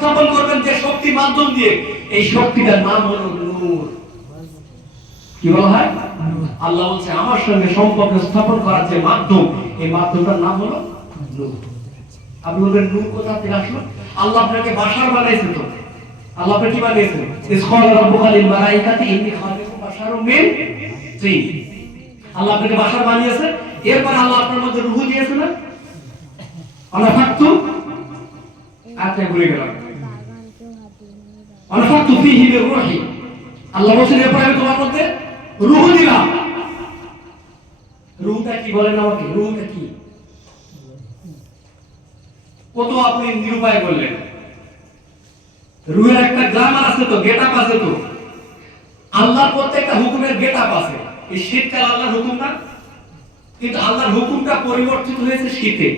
স্থাপন করবেন যে শক্তির মাধ্যম দিয়ে, এই শক্তিটার নাম হলো নূর। কি বলা হয়? আল্লাহ বলছে আমার সঙ্গে সম্পর্ক স্থাপন করার যে মাধ্যম, এই মাধ্যমটার নাম হলো নূর। আপনি বলবেন নূর কোথা থেকে আসলো? আল্লাহ আপনাকে বাশার বানাইছে তো। আল্লাহ আপনাকে কি বানিয়েছেন? ইসকাল রাব্বুকা লিল মালাইকাতি ইন্নী খালিকুম বাশারুম মিন তিন। আল্লাহ আপনাকে বাশার বানিয়েছে, এরপর আল্লাহ আপনার মধ্যে রূহ দিয়েছে না? আনাফাতু আতে ভুলে গেলাম। আনাফাতু ফীহি বিরূহি। আল্লাহ বলেন এরপর আমি তোমার মধ্যে রূহ দিলাম। রূহটা কি বলেন আমাকে? রূহটা কি? কত আপনি নিরুপায় বললেন। রূহের একটা গ্রামার আছে তো, গেটআপ আছে তো। আল্লাহর প্রত্যেকটা হুকুমের গেটআপ আছে। এই শীতকাল আল্লাহর হুকুম না, কিন্তু আল্লাহর হুকুমটা পরিবর্তিত হয়েছে শীতে।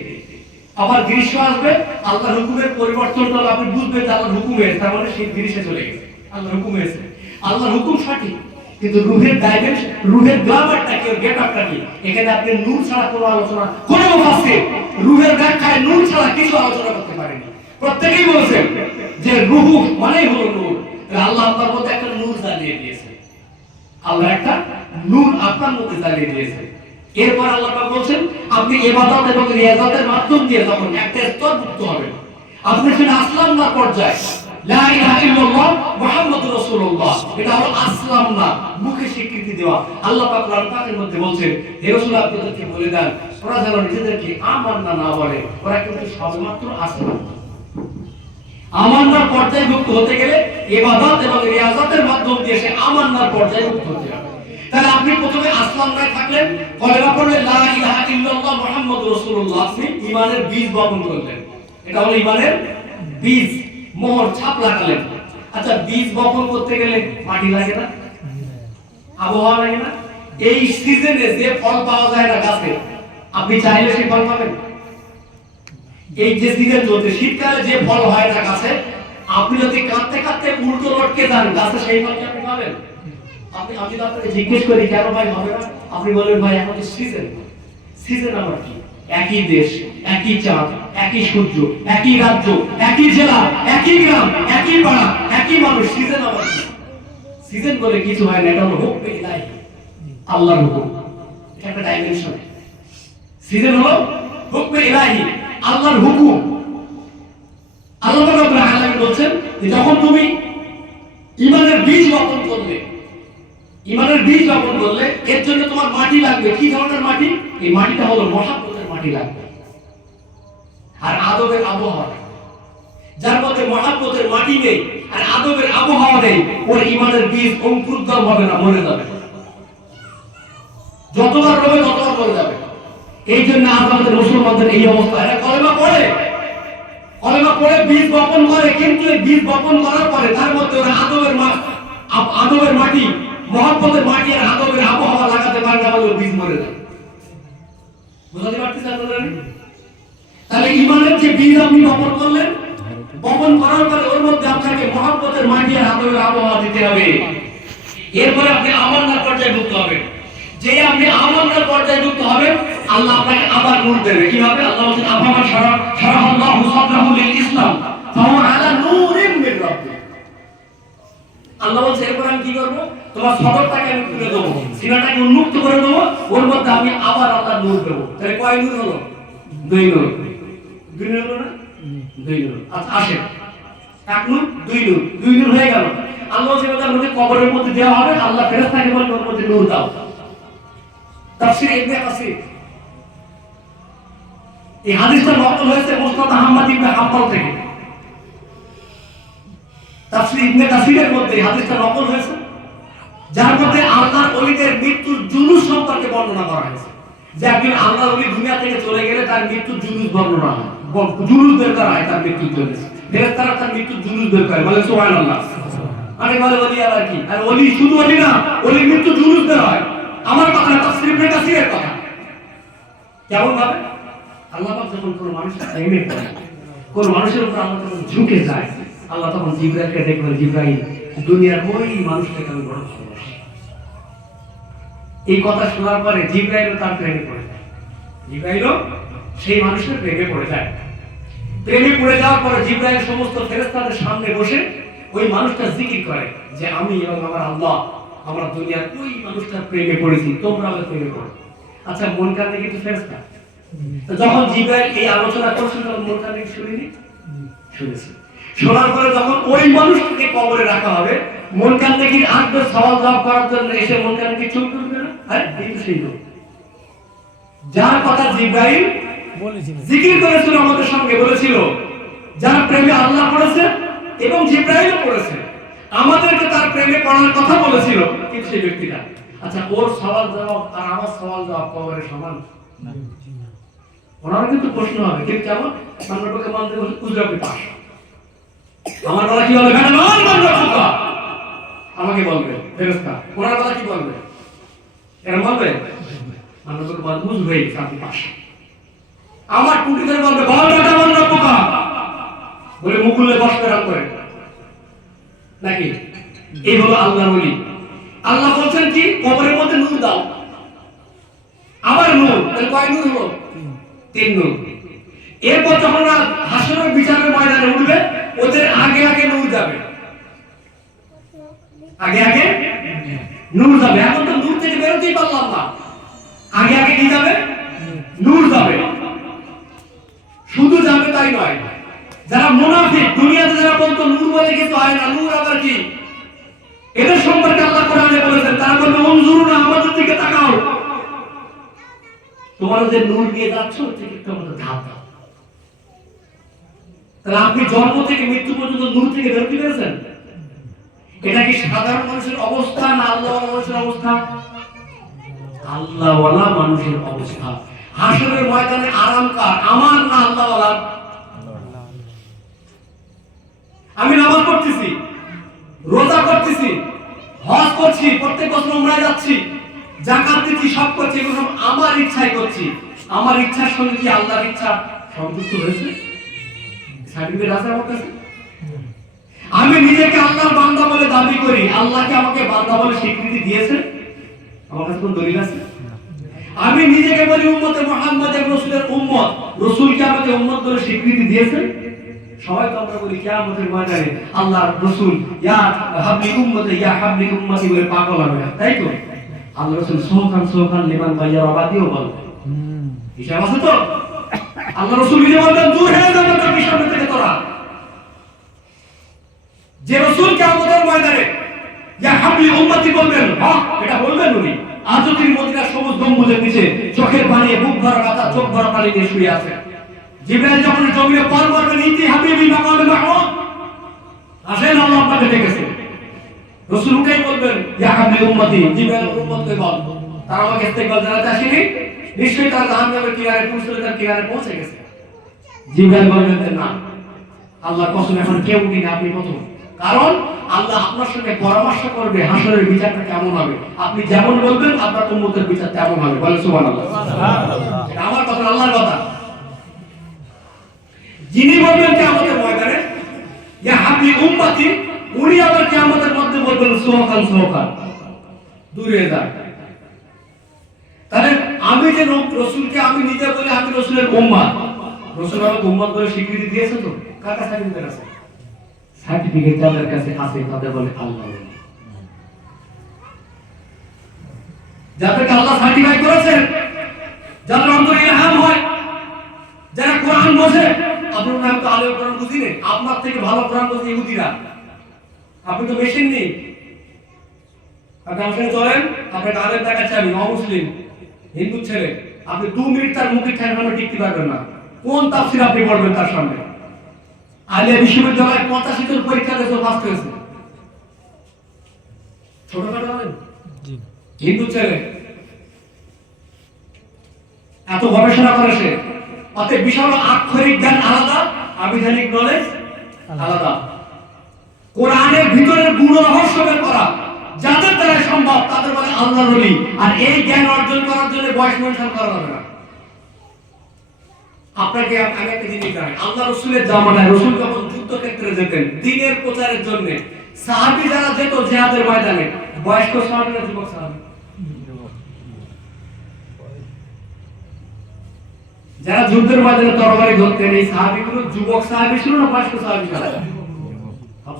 আবার গ্রীষ্ম আসবে, আল্লাহর হুকুমের পরিবর্তনটা আপনি বুঝবেন যে আল্লাহর হুকুম হয়েছে, তার মানে শীত গ্রীষ্মে চলে গেছে। আল্লাহর হুকুম হয়েছে, আল্লাহর হুকুম সঠিক, কিন্তু রূহের ডাইমেনশন, রূহের গ্রামারটা কি, গেটআপটা কি, এখানে আপনি নূর ছাড়া কোনো আলোচনা, কোনো মুফাসসির রূহের ব্যাখ্যায় নূর ছাড়া কিছু আলোচনা করতে পারেনি। প্রত্যেকেই বলেছেন যে রূহ মানেই হলো নূর। আল্লাহ আপনার মধ্যে একটা নূর জ্বালিয়ে দিয়েছে। আল্লাহ একটা নূর আপনার মধ্যে জ্বালিয়ে দিয়েছে। এরপর আল্লাহ পাক বলেন আপনি ইবাদত এবং রিয়াজতের মাধ্যম দিয়ে যখন একটা স্তরভুক্ত হবেন, আপনি সেটা আসলাম না পর্যায়ে, লা ইলাহা ইল্লাল্লাহ মুহাম্মাদুর রাসূলুল্লাহ, এটা হলো আসলাম না, মুখে স্বীকৃতি দেওয়া। আল্লাহ পাক কোরআন পাকের মধ্যে বলেন হে রাসূল আপনাদেরকে বলে দেন ওরা যেন নিজেদেরকে আমান্না না বলে, ওরা কিন্তু সবেমাত্র আসলাম। আমান্নার পর্যায়ভুক্ত হতে গেলে ইবাদত এবং রিয়াজতের মাধ্যম দিয়ে সে আমান্নার পর্যায়ভুক্ত হতে হবে। তাহলে আপনি প্রথমে আসলাম না থাকলেন, কলেমা পড়লেন লা ইলাহা ইল্লাল্লাহ মুহাম্মাদুর রাসূলুল্লাহ, আপনি ঈমানের বীজ বপন করলেন। এটা হলো ঈমানের বীজ, মোহর ছাপ লাগালেন। আচ্ছা, বীজ বপন করতে গেলে মাটি লাগে না, আবহাওয়া লাগে না? এই সিজনে যে ফল পাওয়া যায় না গাছে, আপনি চাইলে সেই ফল পাবেন? এই যে সিজন চলছে, শীতকালে যে ফল হয় না গাছে, আপনি যদি কাঁদতে কাঁদতে উল্টো লটকে যান গাছে, সেই ফল কি আপনি পাবেন? আমি আপনাকে জিজ্ঞেস করি কেন ভাই হবে না, আপনি বলেন ভাই এখন তো সিজন। সিজন আবার কি? একই দেশ, একই চাঁদ, একই সূর্য, একই রাজ্য, একই জেলা, একই গ্রাম, একই পাড়া, একই মানুষ, সিজন আবার কি? সিজন বলে কিছু হয় না, এটা হলো হুকমে ইলাহি, আল্লাহর হুকুম। এটা একটা ডাইমেনশন। সিজন হলো হুকমে ইলাহি, আল্লাহর হুকুম। আল্লাহ রাব্বুল আলামিন বলেন যে যখন তুমি ঈমানের বীজ বপন করলে, ঈমানের বীজ বপন করলে, এর জন্য তোমার মাটি লাগবে। কি ধরনের মাটি? এই মাটিটা হলো মহাব্বতের মাটি লাগবে, আর আদবের আবহাওয়া। যার মধ্যে মহাব্বতের মাটি নেই আর আদবের আবহাওয়া নেই, ওর ঈমানের বীজ অঙ্কুরোদ্গম হবে না, মরে যাবে। যতবার রবে ততবার মরে যাবে। এই জন্য আজ আমাদের মুসলমানদের এই অবস্থা। এরা কলেমা পড়ে বীজ বপন করে, কিন্তু এই বীজ বপন করার পরে তার মধ্যে ওরা আদবের মাটি, মহব্বতের মাটি আর আদবের আবহাওয়া লাগাতে পারে না, বলে বীজ মরে যায়। বুঝতে পারতেছেন আপনারা? তাহলে ঈমানের যে বীজ আপনি বপন করলেন, বপন করার পরে ওর মধ্যে আপনাকে মহব্বতের মাটি আর আদবের আবহাওয়া দিতে হবে। এরপরে আপনি আমান্নার পর্যায়ে ঢুকতে হবে। যে আপনি আমান্নার পর্যায়ে ঢুকতে হবে, আল্লাহ আপনাকে আবার নূর দেবে। কিভাবে? আল্লাহ বলেন আফামান শারাহাল্লাহু সাদরাহু লিল ইসলাম ফাহুয়া আলা নূরিন মির রাব্বিহি। আল্লাহ বলেন এরপর আমি কি করব? তোমার সদরটাকে আমি তুলে দেবো, সিনাটাকে উন্মুক্ত করে দেবো, ওর মধ্যে আমি আবার আল্লাহ নূর দেবো। তাহলে কয় নূর হলো? দুই নূর। দুই নূর হলো না? দুই নূর। আচ্ছা আসেন, এক নূর, দুই নূর, দুই নূর হয়ে গেল। আল্লাহ যে কথা আমাদের কবরের মধ্যে দেওয়া হবে, আল্লাহ ফেরেশতাকে বলবে ওর মধ্যে নূর দাও। তাফসীর ইবনে কাসির, এই হাদিসটা নকল হয়েছে মুসনাদ আহমদ ইবনে হাম্বল থেকে। তাফসীর ইবনে কাসিরের মধ্যে এই হাদিসটা নকল হয়েছে, যার মধ্যে আল্লাহর ওলিদের মৃত্যুর জুলুস সম্পর্কে বর্ণনা করা হয়েছে। যে একজন আল্লাহর ওলি দুনিয়া থেকে চলে গেলে তার মৃত্যুর জুলুস বর্ণনা হয়, জুলুস বের করা হয় তার মৃত্যুর জন্য। ফেরেশতারা তার মৃত্যুর জুলুস বের করে, বলে সুবহানাল্লাহ। আরে বলে ওলি আবার কি? আর ওলি শুধু ওলি না, ওলির মৃত্যুর জুলুস বের হয়। আমার কথা না, তাফসীর ইবনে কাসিরের কথা। কেমন ভাবে? আল্লাহ পাক যখন কোন মানুষের প্রেমে পড়ে, কোন মানুষের উপর আল্লাহ যখন ঝুঁকে যায়, আল্লাহ তখন জিবরাইলকে ডেকে বলে, জিবরাইল, দুনিয়ার ওই মানুষটাকে আমি বড় ভালোবাসি। এই কথা শোনার পরে জিবরাইলও তার প্রেমে পড়ে যায়। জিবরাইলও সেই মানুষের প্রেমে পড়ে যায়। প্রেমে পড়ে যাওয়ার পরে জিবরাইল সমস্ত ফেরেশতাদের সামনে বসে ওই মানুষটা জিকির করে যে আমি এবং আমার আল্লাহ আমরা দুনিয়ার ওই মানুষটার প্রেমে পড়েছি, তোমরাও প্রেমে পড়ো। আচ্ছা, মন কানে কিন্তু ফেরেশতা, যখন জিবরাইল এই আলোচনা করছেন তখন মন কানে শুনিনি? শুনেছি। শোনার পরে যখন ওই মানুষটাকে কবরে রাখা হবে, মন কানে কি আসবে সওয়াল জবাব করার জন্য, এসে মন কানে কি চুপ করবে না? আরে এই তো সেই লোক যার কথা জিবরাইল জিকির করেছিল, আমাদের সঙ্গে বলেছিল, যারা প্রেমে আল্লাহ পড়েছে এবং জিবরাইলও পড়েছে, আমাদেরকে তার প্রেমে পড়ার কথা বলেছিল, কিন্তু সেই ব্যক্তিটা, আচ্ছা ওর সওয়াল জবাব আর আমার সওয়াল জবাব কবরে সমান না? ওনার কিন্তু প্রশ্ন হবে, কিন্তু কেমন মানবকে মানতে বলে উজরাপি পাস, আমার কথা কি বলবে? ম্যাডাম আমাকে বলবে ফেরেশতা, ওনার কথা কি বলবে? এরা বলবে মানবকে বল বুঝবে আপনি পাস, আমার টুটিদের বলবে বল ম্যাডাম মানবকা বলে মুকুলে বসবে রাত করে নাকি? এই হলো আল্লাহর ওলি। আল্লাহ বলছেন কি কবরের মধ্যে নূর দাও, আবার নূর, তাহলে কয় নূর হলো? 3 নূর। এরপর যখন হাসরের বিচারের ময়দানে উঠবে, ওদের আগে আগে নূর যাবে, আগে আগে নূর যাবে। এখন তো নূর থেকে বেরোতেই পারলাম না, আগে আগে কি যাবে? নূর যাবে। শুধু যাবে তাই নয়, যারা মুনাফিক দুনিয়াতে যারা বলতো নূর বলে কিছু হয় না, নূর আবার কি, এদের সম্পর্কে আল্লাহ কোরআনে বলেছেন, তারা বলবে উনজুরুনা, আমাদের দিকে তাকাও, তোমরা যে নূর নিয়ে যাচ্ছ ঠিক একটু আমাদের ধাপ দাও। তাহলে আপনি জন্ম থেকে মৃত্যু পর্যন্ত নূর থেকে বেরোতে পেরেছেন? এটা কি সাধারণ মানুষের অবস্থা না আল্লাহওয়ালা মানুষের অবস্থা? আল্লাহওয়ালা মানুষের অবস্থা। হাসরের ময়দানে আরাম কার, আমার না আল্লাহওয়ালা? আমি নামাজ পড়তেছি, রোজা করতেছি, হজ করছি, প্রত্যেক বছর উমরায় যাচ্ছি, যাকাত দিচ্ছি, সব করছি, এগুলো সব আমার ইচ্ছায় করছি। আমার ইচ্ছার সঙ্গে কি আল্লাহর ইচ্ছা সংযুক্ত হয়েছে? সার্টিফিকেট আছে আমার কাছে? আমি নিজেকে আল্লাহর বান্দা বলে দাবি করি, আল্লাহ কি আমাকে বান্দা বলে স্বীকৃতি দিয়েছে? আমার কাছে কোন দলিল আছে? আমি নিজেকে বলি উম্মতে মুহাম্মদ রাসূলের উম্মত, রাসূল কি আমাকে উম্মত বলে স্বীকৃতি দিয়েছে? সবাই তো আমরা বলি কিয়ামতের ময়দানে আল্লাহর রাসূল ইয়া হাবলি উম্মতি ইয়া হাবলি উম্মতি বলে পাগল হবে, তাই তো? আল্লাহর রাসূল সোহান লিমান গায়রা বাদিও বল, হিসাব আছে তো? আল্লাহর রাসূল নিজে বললেন দূর হয়ে যা আমার সামনে থেকে তোরা। যে রাসূল কিয়ামতের ময়দানে ইয়া হাবলি উম্মতি বলবেন, হ্যাঁ এটা বলবেন উনি, আজও তিনি মদিনার সবুজ গম্বুজের নিচে চোখের পানি, বুক ভরা ব্যথা, চোখ ভরা পানি দিয়ে শুয়ে আছেন। জিবরাইল যখন জমিনে পার করবেন, ইতি হাবিবি মাকামে মাহমুদ, আসেন আল্লাহ আপনাকে ডেকেছে, রাসূল উঠাই বলবেন ইয়া হাবলি উম্মতি, জিবরাইল উম্মতকে বল, তারা আমাকে ইস্তেকবাল জানাতে আসেনি, নিশ্চয়ই তারা জাহান্নামের কিনারে পুরুষের কিনারে পৌঁছে গেছে। জিবরাইল বলবেন না, আল্লাহর কসম এখন কেউ উঠিনি, আপনি প্রথম। কারণ আল্লাহ আপনার সঙ্গে পরামর্শ করবে হাসরের বিচারটা কেমন হবে, আপনি যেমন বলবেন আপনার উম্মতের বিচার তেমন হবে। বলেন সুবহানাল্লাহ। এটা আমার কথা, আল্লাহর কথা। যিনি বলবেন কিয়ামতের ময়দানে ইয়া হাবলি উম্মতি, উনি আবার কিয়ামতের মধ্যে বলবেন সোহান দূরে যা। তাহলে আমি যে রাসূলকে আমি নিজে বলি আমি রাসূলের উম্মত, রাসূল আমাকে উম্মত বলে স্বীকৃতি দিয়েছে তো? কার কাছে সার্টিফিকেট আছে? সার্টিফিকেট যাদের কাছে আছে তাদের বলে আল্লাহ। যাদেরকে আল্লাহ সার্টিফাই করেছেন, যাদের অন্তরে ইলহাম হয়, যারা কোরআন বোঝে, আপনার নাম তো আলেম কোরআন বুঝি নেই, আপনার থেকে ভালো কোরআন বোঝে ইহুদিরা। আপনি তো মেশিন নেই, আপনি আমার সঙ্গে চলেন, আপনাকে আলেম দেখাচ্ছে আমি অমুসলিম হিন্দু ছেলে, আপনি 2 মিনিট তার মুখের ঠেকানো টিকতে পারবেন না। কোন তাফসীর আপনি পড়বেন তার সামনে? আলিয়া বিশ্ববিদ্যালয়ে 85 জন পরীক্ষা দিয়েছে, পাস করেছে, ছোটখাটো আলেম হিন্দু ছেলে, এত গবেষণা করে সে। অতএব বিশাল আক্ষরিক জ্ঞান আলাদা, আবিধানিক নলেজ আলাদা। কোরআনের ভিতরের গুণ রহস্য বের করা যাদের দ্বারা সম্ভব তাদের বলে আল্লাহর ওলি। আর এই জ্ঞান অর্জন করার জন্য বয়স মেনশন করা যাবে না। আপনাকে আমি একটা জিনিস জানাই, আল্লাহ রাসূলের জামানায় রাসূল যখন যুদ্ধক্ষেত্রে যেতেন দ্বীনের প্রচারের জন্য, সাহাবী যারা যেত জিহাদের ময়দানে, বয়স্ক সাহাবী না যুবক সাহাবী? যারা যুদ্ধের ময়দানে তরবারি ধরতেন এই সাহাবীগুলো যুবক সাহাবী ছিল না বয়স্ক সাহাবী ছিল?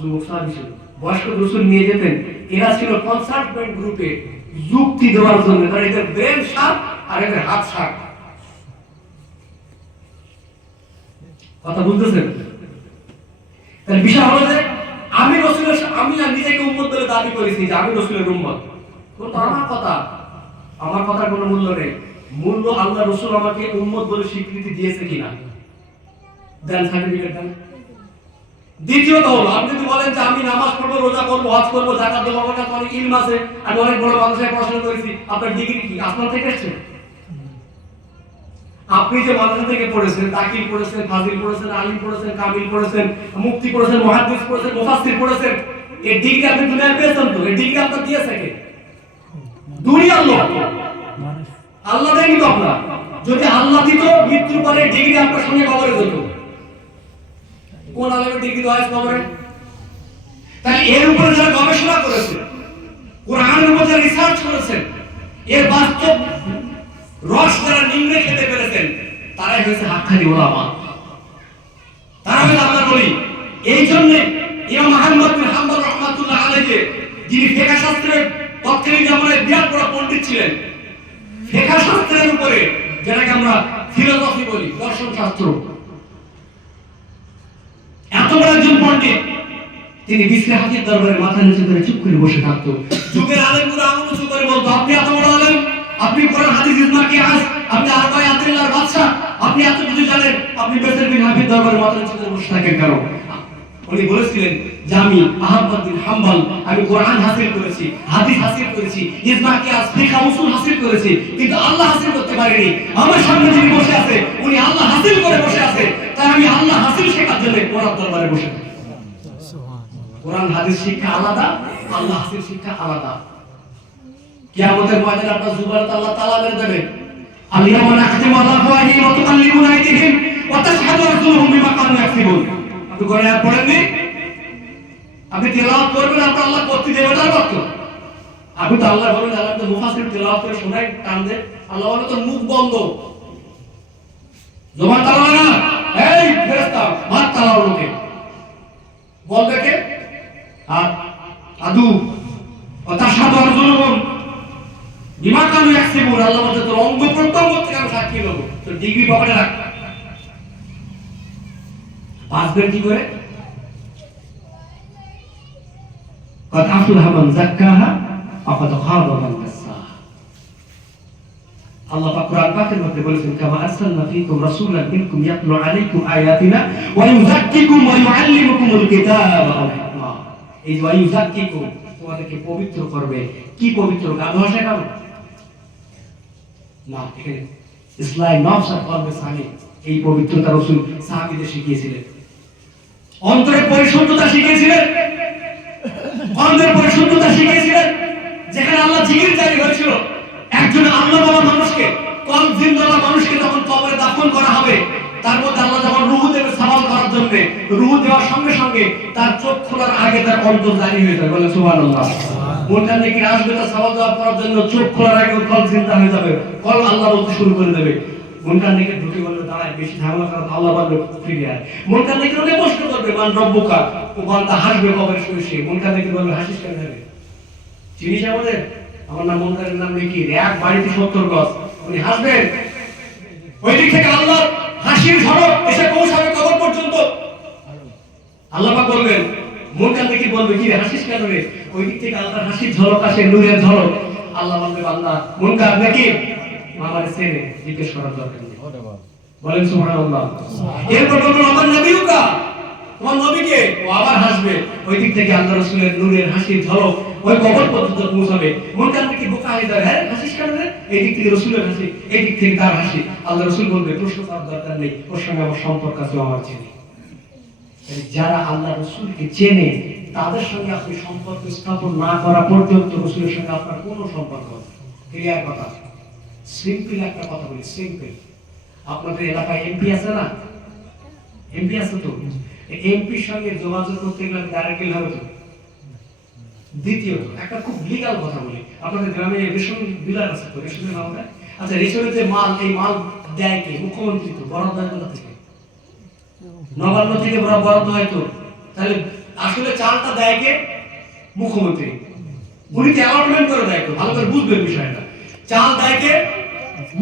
যুবক সাহাবী ছিল। বয়স্ক রাসূল নিয়ে যেতেন। এরা ছিল কনসালটেন্ট গ্রুপে যুক্তি দেওয়ার জন্য, কারণ এদের ব্রেন শার্প আর এদের হাত শার্প। কথা বুঝতেছেন? তাহলে বিষয় হলো যে আমি রাসূলের, আমি নিজেকে উম্মত বলে দাবি করেছি যে আমি রাসূলের উম্মত, কিন্তু আমার কথার কোনো মূল্য নেই। মূল্য আল্লাহ রাসূল আমাকে উম্মত বলে স্বীকৃতি দিয়েছে কিনা, দেন সার্টিফিকেট দেন। দ্বিতীয়ত হলো, আপনি যদি বলেন যে আমি নামাজ পড়বো, রোজা করবো, হজ করবো, যাকাত দেবো, আমার কাছে অনেক ইলম আছে, আমি অনেক বড় মাদ্রাসায় পড়াশোনা করেছি, আপনার ডিগ্রি কি আসমান থেকে এসেছে? আপনি যে মাদ্রাসা থেকে পড়েছেন, তাকিল পড়েছেন, ফাজিল পড়েছেন, আলিম পড়েছেন, কামিল পড়েছেন, মুফতি পড়েছেন, মুহাদ্দিস পড়েছেন, মুফাসসির পড়েছেন, এই ডিগ্রি আপনি দুনিয়ায় পেয়েছেন তো? এই ডিগ্রি আপনার দিয়েছে কে? দুনিয়ার লোক। আল্লাহ দেয়নি তো আপনার। যদি আল্লাহ দিত, মৃত্যুর পরে ডিগ্রি আপনার সঙ্গে কবরে যেত। কোন আলেমের ডিগ্রি দেওয়া হয় কবরে? তাহলে এর উপরে যারা গবেষণা করেছে, কোরআনের উপর যারা রিসার্চ করেছেন, এর বাস্তব রস যারা নিংড়ে খেতে পেরেছেন, তারাই হয়েছে হাক্কানি উলামা। তারা হয়তো আপনার বলি এই জন্য ইমাম আহমদ বিন হাম্বল রাহমাতুল্লাহ আলাইহি, যিনি ফিকহ শাস্ত্রের তৎকালীন জামানায় বিরাট বড় পণ্ডিত ছিলেন, ফিকহ শাস্ত্রের উপরে যেটাকে আমরা ফিলোসফি বলি, দর্শন শাস্ত্র, এত বড় একজন পণ্ডিত, তিনি বিসরি হাফিজ দরবারে মাথা নিচু করে চুপ করে বসে থাকতো। যুগের আলেমরা আঙুল উঁচু করে বলতো, আপনি এত বড় আলেম, আপনি কোরআন হাদিস ইজমা কিয়াস, আপনি আরবায়ে আব্দুল্লাহর বাদশা, আপনি এত কিছু জানেন, আপনি বিসরি বিন হাফিজ দরবারে মাথা নিচু করে বসে থাকেন কেন? উনি বলেছিলেন যে আমি আহমদ বিন হাম্বল, আমি কোরআন হাসিল করেছি, হাদিস হাসিল করেছি, ইজমা কিয়াস, ফিকহ উসুল হাসিল করেছি, কিন্তু আল্লাহ হাসিল করতে পারিনি। আমার সামনে যিনি বসে আছে উনি আল্লাহ হাসিল করে বসে আছে, তাই আমি আল্লাহ হাসিল শেখার জন্য কোরআন দরবারে বসে আছি। কোরআন হাদিস শিক্ষা আলাদা, আল্লাহ হাসিল শিক্ষা আলাদা। কিয়ামতের ময়দানে আপনার জুবারাত আল্লাহ তাআলা বের দেবে, আল-ইয়াওমা নাখতিমু আলা আফওয়াহিহিম ওয়া তুকাল্লিমুনা আইদিহিম ওয়া তাশহাদু আরজুলুহুম বিমা কানু ইয়াকসিবুন। আপনি কোরআন আয়াত পড়েননি? আপনি তেলাওয়াত করবেন, আপনার আল্লাহ করতে দেবে না বক্ত। আপনি তো আল্লাহ বলেন, আল্লাহ তো মুফাসসির তেলাওয়াত করে শোনায় টান দেয়, আল্লাহ বলে তো মুখ বন্ধ, জবান তালাও না, এই ফেরেশতা হাত তালাও লোকে বলবে কে? আর আদু ওয়া তাশহাদু আরজুলুহুম বিমা কানু ইয়াকসিবুন। আল্লাহ বলে তোর অঙ্গ প্রত্যঙ্গ থেকে আমি সাক্ষী নেব, তোর ডিগ্রি পকেটে রাখ। বাঁচবেন কি করে? قد أفلح من زكاها وقد خاب من دساها। আল্লাহ পাক কোরআন পাকের মধ্যে বলেছেন, কামা আরসালনা ফীকুম রাসূলান মিনকুম ইয়াতলু আলাইকুম আয়াতিনা ওয়া ইউযাক্কিকুম ওয়া ইউআল্লিমুকুমুল কিতাবা ওয়াল হিকমা। এই ওয়া ইউযাক্কিকুম, তোমাদেরকে পবিত্র করবে। কি পবিত্র? গাধা ভাষায় গাবো না, এখানে ইসলাম নফস আর কলবে সালিম, এই পবিত্রতা রাসূল সাহাবীদের শিখিয়েছিলেন। অন্তরের পরিশুদ্ধতা শিখিয়েছিলেন, কলবের পরিশুদ্ধতা শিখিয়েছিলেন। যেখানে আল্লাহ জিকির জারি হয়েছিল, একজন আল্লাহ বাবা মানুষকে, কলব জিন্দাল্লাহ মানুষকে যখন কবরে দাফন করা হবে, তার মধ্যে আল্লাহ যখন রূহ দেবে সওয়াল করার জন্য, রূহ দেওয়ার সঙ্গে সঙ্গে তার চোখ খোলার আগে তার অন্তর জারি হয়ে যাবে। বলে সুবহানাল্লাহ। মনটা নাকি আসবে তার সওয়াল জবাব করার জন্য, চোখ খোলার আগে কলব জিন্দা হয়ে যাবে, কলব আল্লাহ বলতে শুরু করে দেবে। মনটা নাকি ঢুকে বলবে দাঁড়ায়, বেশি ঝামেলা করা, আল্লাহ বলবে ফিরে আয়। মনটা নাকি অনেক কষ্ট করবে, মান রব্বুকা, ও বান্দা হাসবে কবরে শুয়ে শুয়ে। মনটা নাকি বলবে হাসিস কেন যাবে? চিনিস আমাদের? আমার নাম মনকারের নাম নাকি এক বাড়িতে 70 গজ, উনি হাসবেন। ওই দিক থেকে আল্লাহ হাসির ঝড়ক এসে পৌঁছাবে কবর পর্যন্ত। আল্লাহ পাক বলবেন, মনটা নাকি বলবে কি রে হাসিস কেন রে? ওই দিক থেকে আল্লাহর হাসির ঝলক আসে, নূরের ঝলক। আল্লাহ বলবে, বান্দা মনকার নাকি আমার ছেলে জিজ্ঞেস করার দরকার নেই। বলেন সুবহানাল্লাহ। এরপর বলবেন, আমার নবীউকা, তোমার নবীকে, ও আবার হাসবে। ওই দিক থেকে আল্লাহ রাসূলের নূরের হাসির ঝলক ওই কবর পর্যন্ত পৌঁছাবে। মনটা নাকি বোকা হয়ে যাবে, হ্যাঁ হাসিস কেন রে? এই দিক থেকে রাসূলের হাসি, এই দিক থেকে তার হাসি। আল্লাহ রাসূল বলবে, প্রশ্ন করার দরকার নেই, ওর সঙ্গে আমার সম্পর্ক আছে, আমার চেনে। যারা আল্লাহ রাসূলকে চেনে, তাদের সঙ্গে আপনি সম্পর্ক স্থাপন না করা পর্যন্ত রাসূলের সঙ্গে আপনার কোনো সম্পর্ক নেই। ক্লিয়ার কথা? সিম্পল একটা কথা বলি, সিম্পল। আপনাদের এলাকায় এমপি আছে না? এমপি আছে তো? এমপির সঙ্গে যোগাযোগ করতে গেলে ডাইরেক্টলি হবে তো? দ্বিতীয়ত একটা খুব লিগ্যাল কথা বলি, আপনাদের গ্রামে রেশন ডিলার আছে তো? রেশনের মামলা, আচ্ছা রেশনের যে মাল, এই মাল দেয় কে? মুখ্যমন্ত্রী তো বরাদ্দ হয় কোথা থেকে? নবান্ন থেকে বরাদ্দ হয় তো। তাহলে আসলে চালটা দেয় কে? মুখ্যমন্ত্রী। উনি তো অ্যালটমেন্ট করে দেয় তো, ভালো করে বুঝবেন বিষয়টা। চাল দেয় কে?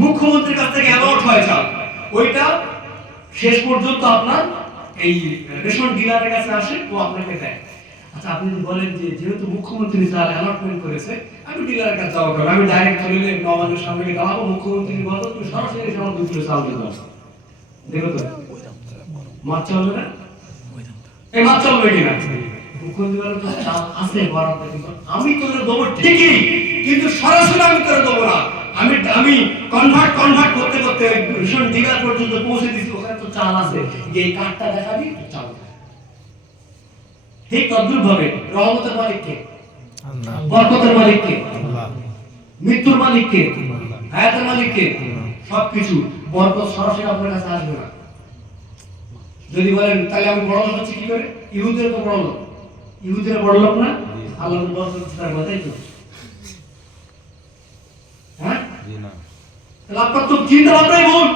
মুখ্যমন্ত্রীর কাছ থেকে অ্যালট হয় চাল, ওইটা শেষ পর্যন্ত আপনার এই রেশন ডিলারের কাছে আসে, ও আপনাকে দেয়। আচ্ছা, আপনি যদি বলেন যে যেহেতু মুখ্যমন্ত্রী চাল অ্যালটমেন্ট করেছে, আমি ডিলারের কাছে যাবো কেন? আমি ডাইরেক্ট চলে গেলে নবান্নের সামনে গিয়ে দাঁড়াবো, মুখ্যমন্ত্রী বলতো তুমি সরাসরি এসে আমার 2 কিলো চাল দিয়ে দাও। দেখো তো মাছ চলবে না? এই মাছ চলবে কিনা? মুখ্যমন্ত্রী বলে তো চাল আছে বরাদ্দ, কিন্তু আমি তোরে দেবো ঠিকই, কিন্তু সরাসরি আমি তোরে দেবো না। আমি কনভার্ট করতে করতে রেশন ডিলার পর্যন্ত পৌঁছে দিচ্ছি, ওখানে তো চাল আছে, যে এই কার্ডটা দেখাবি তো চাল। ঠিক তদ্রুপ ভাবে রহমতের মালিক কে? আল্লাহ। বরকতের মালিক কে? আল্লাহ। মৃত্যুর মালিক কে? হায়াতের মালিক কে? সবকিছু। বরকত সরাসরি আপনার কাছে আসবে না। যদি বলেন তাহলে আমি বড় লোক হচ্ছি কি করে? ইহুদের তো বড় লোক, ইহুদের বড় লোক না? আল্লাহর বরকত তার কথাই তো। হ্যাঁ, জি না। তাহলে আপনার তো চিন্তা ভাবনাই ভুল।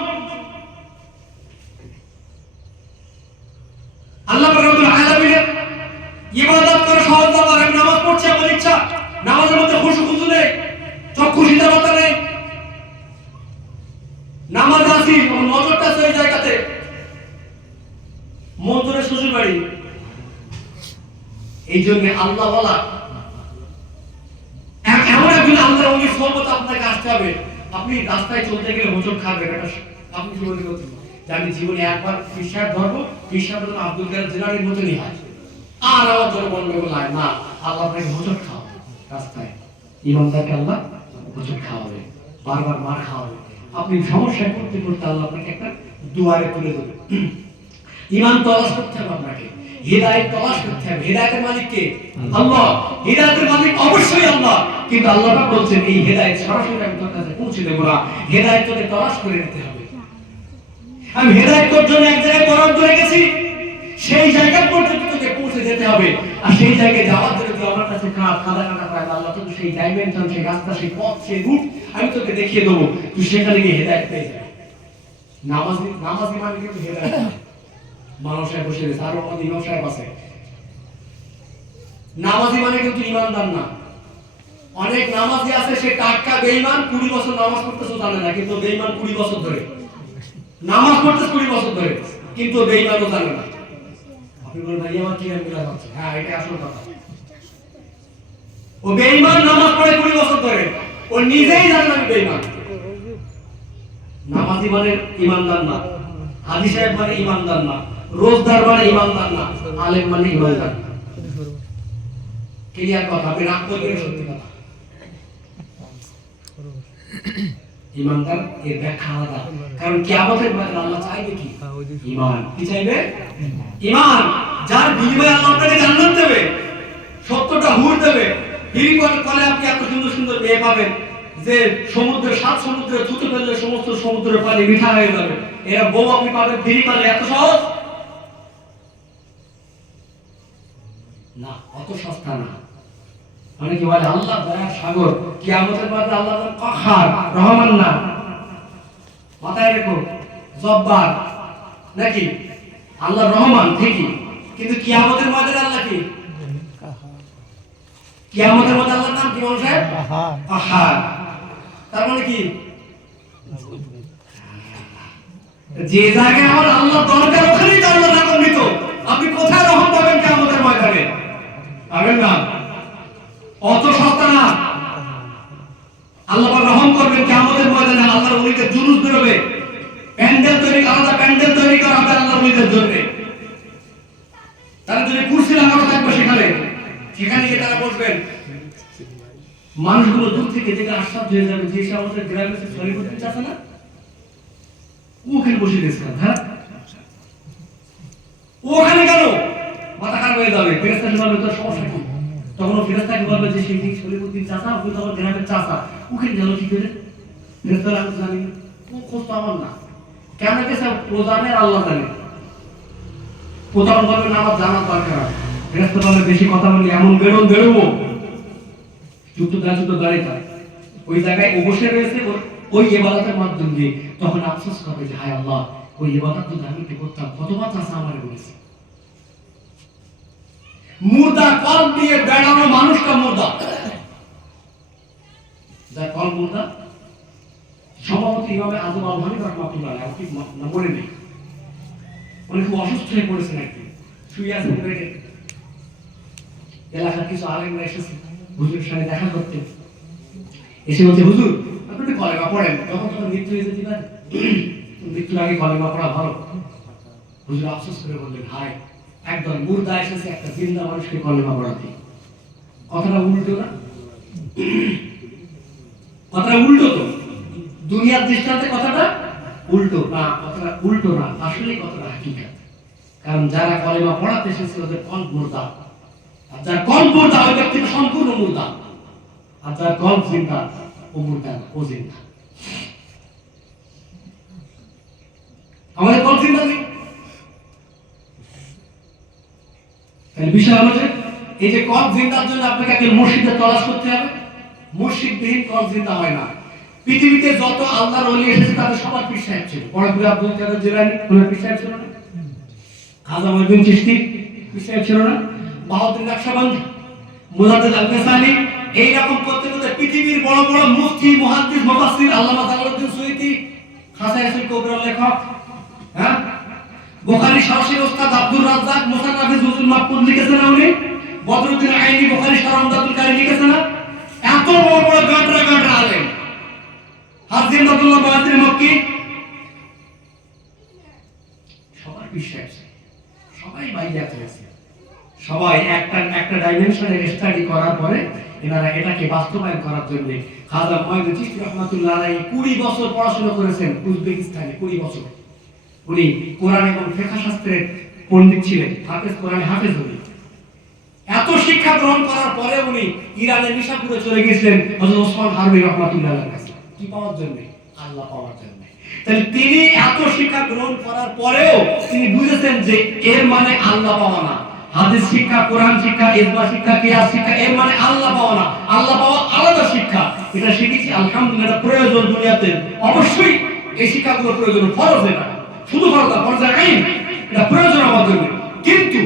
আল্লাহ রাব্বুল আলামিনের ইবাদত করে সহজ ব্যাপার। আমি নামাজ পড়ছি আমার ইচ্ছা, নামাজের মধ্যে খুশু নেই, চক্ষু শীতলতা নেই, নামাজ আসি নজরটা সেই জায়গাতে, মন ধরে শ্বশুর বাড়ি। এই জন্য আল্লাহ বলা এমন একজন আল্লাহর ওলি সোহবত আপনাকে আসতে হবে। আপনি রাস্তায় চলতে গেলে হোঁচট খাবেন, এটা আপনি জীবনে করতে যে আমি জীবনে একবার পিসাব ধরবো, পিসাব আব্দুল কাদের জিলানীর মতনই হয়, আর আমার জন্য গন্ডগোল হয় না। আল্লাহ আপনাকে হোঁচট খাওয়াবে রাস্তায়, ইমানদারকে আল্লাহ হোঁচট খাওয়াবে, বারবার মার খাওয়াবে। আপনি সমস্যায় করতে করতে আল্লাহ আপনাকে একটা দুয়ারে তুলে দেবে। ঈমান তলাশ করতে হবে আপনাকে, হিদায়াত তলাশ করতে হবে। হিদায়াতের মালিক কে? আল্লাহ। হিদায়াতের মালিক অবশ্যই আল্লাহ, কিন্তু আল্লাহ পাক বলছেন এই হিদায়াত সরাসরি আমি তোর কাছে পৌঁছে দেব না, হিদায়াত তোকে তলাশ করে নিতে হবে। আমি হিদায়াত তোর জন্য এক জায়গায় বরাদ্দ রেখেছি, সেই জায়গা পর্যন্ত তোকে পৌঁছে যেতে হবে। আর সেই জায়গায় যাওয়ার জন্য তুই আমার কাছে কাঁদা পায়, আল্লাহ তোকে সেই ডাইমেনশন, সেই রাস্তা, সেই পথ, সেই রুট আমি তোকে দেখিয়ে দেবো, তুই সেখানে গিয়ে হিদায়াত পেয়ে যাবে। নামাজি মানে কিন্তু হিদায়াত মানুষ বসে রয়েছে, আরো আমাদের ইমাম সাহেব আছে। নামাজি মানে কিন্তু ইমানদার না। অনেক নামাজি আছে সে টাটকা বেঈমান, 20 বছর নামাজ পড়তেছে জানে না, কিন্তু বেঈমান 20 বছর ধরে নামাজ পড়তেছে, 20 বছর ধরে, কিন্তু বেঈমানও জানে না। আপনি বলেন ভাই আমার কি মিলা যাচ্ছে? হ্যাঁ, এটা আসল কথা। ও বেঈমান নামাজ পড়ে 20 বছর ধরে, ও নিজেই জানে না বেঈমান। নামাজি মানে ইমানদার না, হাজি সাহেব মানে ইমানদার না, রোজদার মানে ইমানদার না, আলেম মানে ইমানদার। ক্লিয়ার কথা, আপনি রাগ করবেন, সত্যি কথা। ইমানদার এর ব্যাখ্যা আলাদা, কারণ কিয়ামতের ময়দানে আল্লাহ চাইবে কি? ঈমান। কি চাইবে? ঈমান। যার বিনিময়ে আল্লাহ আপনাকে জান্নাত দেবে, 70টা হুর দেবে, ফ্রি করে আপনি এত সুন্দর সুন্দর মেয়ে পাবেন যে সমুদ্রের 7 সমুদ্রে থুতু ফেললে সমস্ত সমুদ্রের পানি মিঠা হয়ে যাবে। এরা বউ আপনি পাবেন ফ্রি পালে, এত সহজ না, অত সস্তা না। অনেকে বলে আল্লাহ দয়ার সাগর, কিয়ামতের মধ্যে আল্লাহ কাহার, রহমান না। মাথায় রেখো, জব্বার নাকি? আল্লাহ রহমান ঠিকই, কিন্তু কিয়ামতের মধ্যে আল্লাহ কি? কিয়ামতের মধ্যে আল্লাহর নাম কি মানুষ? কাহার। তার মানে কি? যে জায়গায় আমার আল্লাহ দরকার ওখানেই তো আল্লাহ রাগান্বিত। আপনি কোথায় রহম পাবেন কিয়ামতের ময়দানে? পাবেন না, অত সস্তা না। আল্লাহ রহম করবেন কিয়ামতের ময়দানে, আল্লাহর ওলিদের জুলুস বেরোবে, প্যান্ডেল তৈরি, আলাদা প্যান্ডেল তৈরি করা হবে আল্লাহর ওলিদের জন্য। তারা যদি কুরসি লাগানো থাকবে সেখানে গিয়ে তারা বসবেন। মানুষগুলো দূর থেকে দেখে আশ্চর্য হয়ে যাবে যে আমাদের গ্রামে শরীফুদ্দিন চাচা না, ওখানে বসে গেছিলাম। হ্যাঁ, ওখানে কেন? মাথা খারাপ হয়ে যাবে, ফেরেশতা বলবে তোর সমস্যা কি? তখন ফেরেশতাকে বলবে যে সেই শরীফুদ্দিন চাচা, ওই তো আমার গ্রামের চাচা, ওখানে গেল কি করে? ফেরেশতারা আমি জানি না, ও খোঁজ তো আমার না। কেন গেছে ও জানে, আল্লাহ জানে। প্রথম বলবে না আমার জানার দরকার। ফেরেশতা বলে বেশি কথা বলি এমন বেরোবো, যুক্ত দাঁড়িয়ে ওই জায়গায় ও বসে রয়েছে, ওই ইবাদতের মাধ্যম দিয়ে তখন আফসোস করবে যে হায় আল্লাহ, ওই ইবাদত যদি আমি একটু করতাম, কতবার চাষা আমার বলেছে। মুর্দা কল দিয়ে বেড়ানো মানুষটা মুর্দা, যার কল মুর্দা। সভাপতি ইমামে আজম আল হানিফ রাহমাতুল্লাহ আলাইহি, আপনি না মনে নেই, উনি খুব অসুস্থ হয়ে পড়েছেন, একদিন শুয়ে আছেন বেডে। এলাকার কিছু আলেমরা এসেছে হুজুরের সঙ্গে দেখা করতে, এসে বলছে হুজুর আপনি একটু কলেমা পড়েন, তখন তখন মৃত্যু হয়ে যেতে পারে, মৃত্যুর আগে কলেমা পড়া ভালো। হুজুর আফসোস করে বললেন হায়, একদম মুর্দা এসেছে একটা জিন্দা মানুষকে কলেমা পড়াতে। কথাটা উল্টো না? কথাটা উল্টো তো, দুনিয়ার দৃষ্টান্তে কথাটা উল্টো না, কথাটা উল্টো না, আসলে কথাটা হাকিকত। কারণ যারা কলেমা পড়াতে এসেছে ওদের কল্প মুর্দা, আর যার কল্প মুর্দা ওই ব্যক্তিটা সম্পূর্ণ মুর্দা, আর যার কল্প জিন্দা ও মুর্দা না, ও জিন্দা। আমাদের কল্প জিন্দা নেই। বিষয় হলো যে এই যে কল্প জিন্দার জন্য আপনাকে আগে মসজিদে তলাশ করতে হবে। মসজিদবিহীন কল্প জিন্দা হয় না। পৃথিবীতে যত আল্লাহর ওলি এসেছে তাদের সবার পীর সাহেব ছিল। পরবর্তী আব্দুল কাদের জিলানী ওনার পীর সাহেব ছিল না? খাজা মঈনুদ্দিন চিশতি পীর সাহেব ছিল না? বাহাউদ্দিন নকশবন্দি, মুজাদ্দিদ আল-গাসালি, এই রকম করতে করতে পৃথিবীর বড় বড় মুফতি, মুহাদ্দিস, মুফাসসির, আল্লামা জালালউদ্দিন সুয়ুতী, খাসায়েসুল কুবরার লেখক, হ্যাঁ, বুখারী সরাসরি ওস্তাদ আব্দুর রাজ্জাক মুসান্নাফে জুজুল মাহফুজ লিখেছেন না উনি? বদরুদ্দিন আইনি বুখারী শরহ উমদাতুল কারী লিখেছেন না? এত বড় বড় গাঁটরা গাঁটরা আলেম, হাজী আব্দুল্লাহ বাহাদুর মক্কি, সবাই বিশ্বাস, সবাই বাইজাত হয়েছে, সবাই একটা একটা ডাইমেনশনের স্টাডি করার পরে এনারা এটাকে বাস্তবায়ন করার জন্য খাজা মঈনুদ্দিন চিশতি রাহমাতুল্লাহ আলাইহি 20 বছর পড়াশোনা করেছেন উজবেকিস্তানে। 20 বছর উনি কোরআন এবং ফিকহ শাস্ত্রের পণ্ডিত ছিলেন, হাফেজ, কোরআনে হাফেজ উনি। এত শিক্ষা গ্রহণ করার পরে উনি ইরানের নিশাপুরে চলে গেছিলেন হযরত ওসমান হারুনি রাহমাতুল্লাহ আলাইহির কাছে। কি পাওয়ার জন্য? আল্লাহ পাওয়ার জন্য। তাহলে তিনি এত শিক্ষা গ্রহণ করার পরেও তিনি বুঝেছেন যে এর মানে আল্লাহ পাওয়া না। হাদিস শিক্ষা, কোরআন শিক্ষা, ইজমা শিক্ষা, কিয়াস শিক্ষা, এর মানে আল্লাহ পাওয়া না। আল্লাহ পাওয়া আলাদা শিক্ষা। এটা শিখেছি আলহামদুলিল্লাহ, এটা প্রয়োজন দুনিয়াতে। অবশ্যই এই শিক্ষাগুলো প্রয়োজন, ফরজ না, শুধু ফরজ না, ফরজ আইন, এটা প্রয়োজন আমাদের। কিন্তু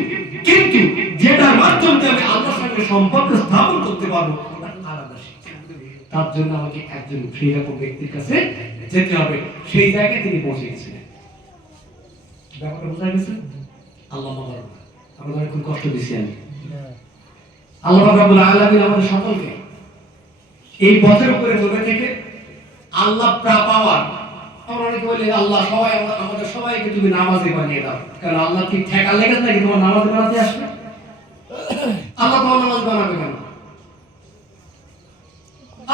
কিন্তু যেটার মাধ্যমে আমি আল্লাহর সঙ্গে সম্পর্ক স্থাপন করতে পারবো এটা আলাদা শিক্ষা। তার জন্য আমাকে একজন ফ্রিরকম ব্যক্তির কাছে যেতে হবে, সেই জায়গায় তিনি পৌঁছে গেছিলেন। ব্যাপারটা বোঝা গেছে? আল্লাহ মাওলানা আমাদের খুব কষ্ট দিছি আমি। আল্লাহ রাব্বুল আলামিন আমাদের সকলকে এই পথের উপরে চলে থেকে আল্লাহ পাওয়ার। আমরা অনেকে বলি আল্লাহ সবাই আমাদের সবাইকে তুমি নামাজি বানিয়ে দাও। কারণ আল্লাহ কি ঠেকা লেগেছে নাকি তোমার নামাজি বানাতে আসবে? আল্লাহ তোমার নামাজ বানাবে কেন?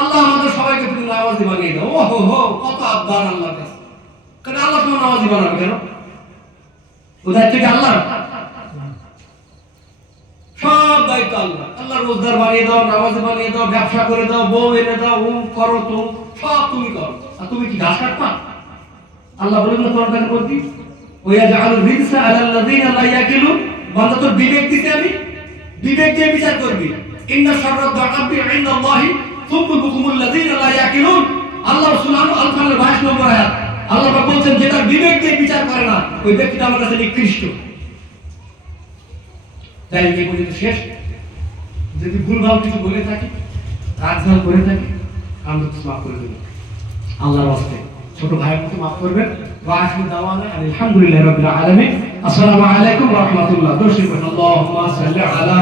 আল্লাহ আমাদের সবাইকে তুমি নামাজি বানিয়ে দাও। ও হো হো, কত আবদার আল্লাহর কাছে। কারণ আল্লাহ তোমার নামাজি বানাবে কেন? ও দায়িত্ব কি আল্লাহর? সব দায়িত্ব আল্লাহ। আল্লাহ রোজগার বানিয়ে দাও, নামাজি বানিয়ে দাও, ব্যবসা করে দাও, বউ এনে দাও, ও করো, তো সব তুমি করো। আর তুমি কি ঘাস কাটবা? আল্লাহ বলেন না তোমার কাছে বলতি ওয়া জাআলুর রিজসা আলাল্লাযিনা লা ইয়াকিলুন। বান্দা তোর বিবেক দিতে, আমি বিবেক দিয়ে বিচার করবি। ইন্না শাররাদ দাআবি ইনদাল্লাহি সুম্মুল বুকুমুল্লাযিনা লা ইয়াকিলুন। আল্লাহ সুবহানাহু আল কালামের 22 নম্বর আয়াত আল্লাহ পাক বলেন যেটা বিবেক দিয়ে বিচার করে না ওই ব্যক্তিটা আমার কাছে নিকৃষ্ট। তাই এই পর্যন্ত শেষ। যদি ভুলভাল কিছু বলে থাকি, কাজভাল করে থাকি, আমরা তো মাফ করে দেব আল্লাহর ওয়াস্তে। ছোট ভাইয়ের মতো মাফ করবেন। ওয়া আখিরু দাওয়ানা আলহামদুলিল্লাহি রাব্বিল আলামিন। আসসালামু আলাইকুম ওয়া রাহমাতুল্লাহ। দর্শক আল্লাহুম্মা সাল্লি আলা